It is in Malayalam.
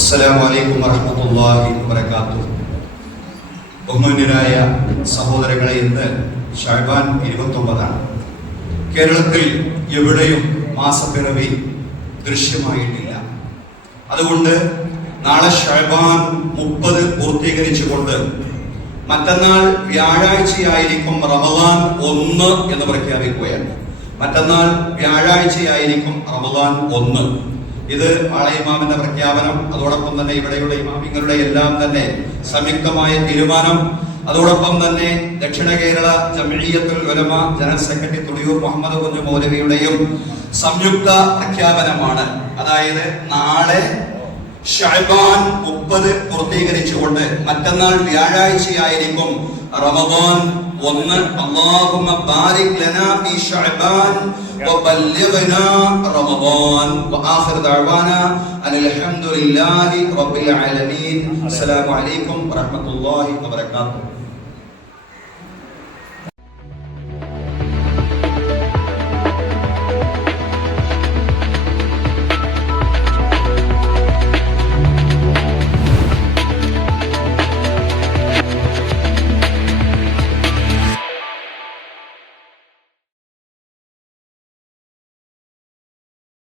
അസ്സലാമു അലൈക്കും വറഹ്മത്തുള്ളാഹി വബറകാതുഹു. ബഹുമാന്യരായ സഹോദരങ്ങളെ, ഇന്ന് ശഅബാൻ 29 കേരളത്തിൽ എവിടെയും മാസപ്പിറവി ദൃശ്യമായിട്ടില്ല. അതുകൊണ്ട് നാളെ ശഅബാൻ 30 പൂർത്തീകരിച്ചുകൊണ്ട് മറ്റന്നാൾ വ്യാഴാഴ്ചയായിരിക്കും റമദാൻ 1 എന്ന് പ്രഖ്യാപിക്കുകയാണ്. മറ്റന്നാൾ വ്യാഴാഴ്ചയായിരിക്കും റമദാൻ 1. ഇത് ആളെ ഇമാമിന്റെ പ്രഖ്യാപനം, അതോടൊപ്പം തന്നെ ഇവിടെയുള്ള ഇമാമിങ്ങളുടെ എല്ലാം തന്നെ സംയുക്തമായ തീരുമാനം, അതോടൊപ്പം തന്നെ ദക്ഷിണ കേരള ജംഇയ്യത്തുൽ ഉലമ ജനറൽ സെക്രട്ടറി തുടിയൂർ മുഹമ്മദ് കുഞ്ഞു മൗലവിയുടെയും സംയുക്ത പ്രഖ്യാപനമാണ്. അതായത് നാളെ ശഅബാൻ 30 പൂർത്തീകരിച്ചുകൊണ്ട് മറ്റന്നാൾ വ്യാഴാഴ്ചയായിരിക്കും റമദാൻ 1. അല്ലാഹുമ്മ ബാരിക് ലനാ ഫീ ശഅബാൻ വബല്ലിഗ്നാ റമദാൻ. വആഖിറു ദഅവാനാ അനിൽ ഹംദുലില്ലാഹി റബ്ബിൽ ആലമീൻ. അസ്സലാമു അലൈക്കും വറഹ്മത്തുള്ളാഹി വബറകാതുഹു.